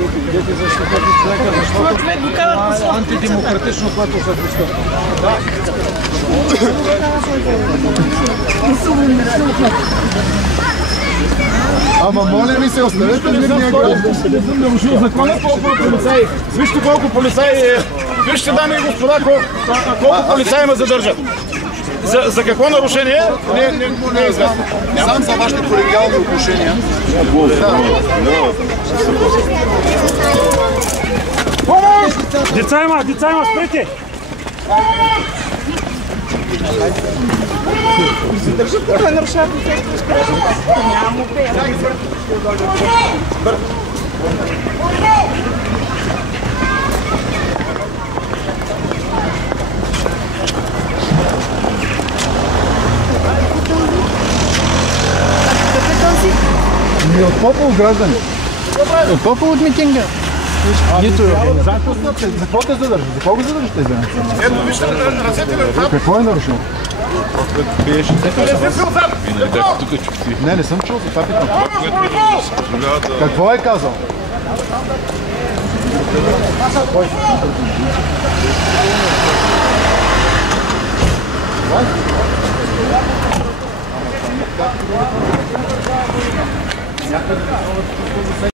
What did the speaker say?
Идете защитати човека, защото антидемократично, което се пристъпва. Ама моля ми се, оставете ли мирния граждан? Съм нарушил закона, толкова полицаи. Вижте колко полицаи е. Вижте, дами и господа, колко полицаи ме задържат. За какво нарушение? Не е известно. Сам за вашите колегиални отношения. Деца има, спрете! Държат тук, нарушават полицейското разпореждане. Няма мобил. Ми от Попол граждани. От Попол от митинга. Нито е организаторство. За какво те задържат? За кого задържат тези? Ето, вижте, ръцете ме. Какво е нарушил? Не съм чул за това питам. Какво е казал?